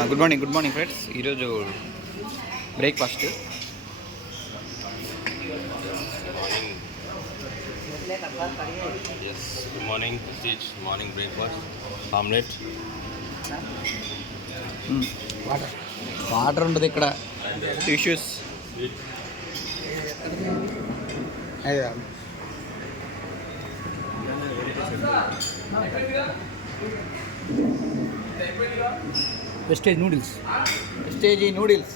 Good morning good morning friends ఈరోజు breakfast good morning. This is morning breakfast. Omelette water ఉంటుంది ఇక్కడ tissues wastage noodles stage noodles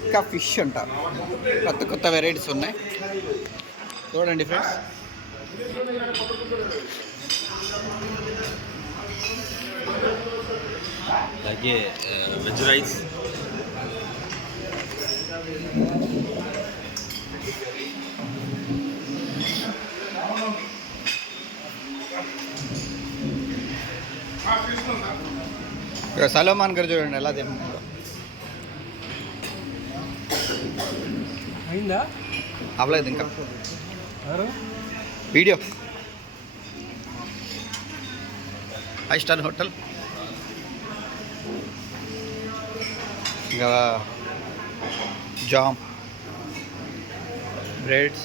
ఇంకా fish అంట కొత్త కొత్త వెరైటీస్ ఉన్నాయి చూడండి ఫ్రెండ్స్ అలాగే వెజ్ రైస్ సలోమాన్ గారు చూడండి ఎలా తింటున్నాడు అయిందా అవ్వలేదు ఇంకా ఎవరు వీడియో ఫైవ్ స్టార్ హోటల్ ఇంకా జామ్ బ్రెడ్స్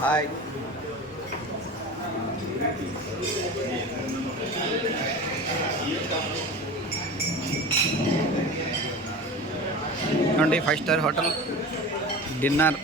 హాయ్ చూడండి ఫైవ్ స్టార్ హోటల్ డిన్నర్